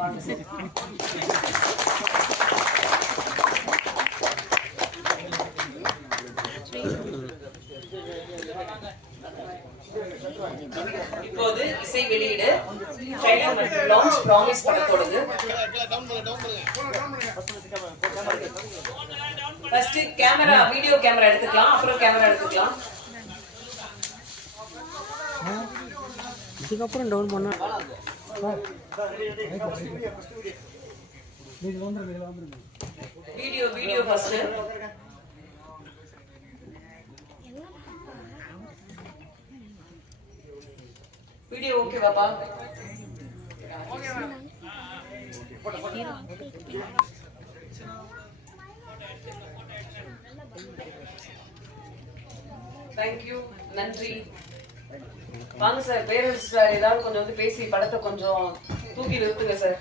வாங்க சார். இப்போது இசை வெளியீடு ட்ரைலர் மற்றும் லான்ச் ப்ராமிஸ் படத்தோடது. ஃபர்ஸ்ட் கேமரா வீடியோ கேமரா எடுத்துக்கலாம், அப்புறம் கேமரா எடுத்துக்கலாம். இதுக்கப்புறம் டவுன் பண்ணா video video first. Video okay பாப்பா? தேங்க்யூ, நன்றி. வாங்க சார், பேரண்ட்ஸ் ஏதாவது கொஞ்சம் வந்து பேசி படத்தை கொஞ்சம் தூக்கி நிறுத்துங்க சார்.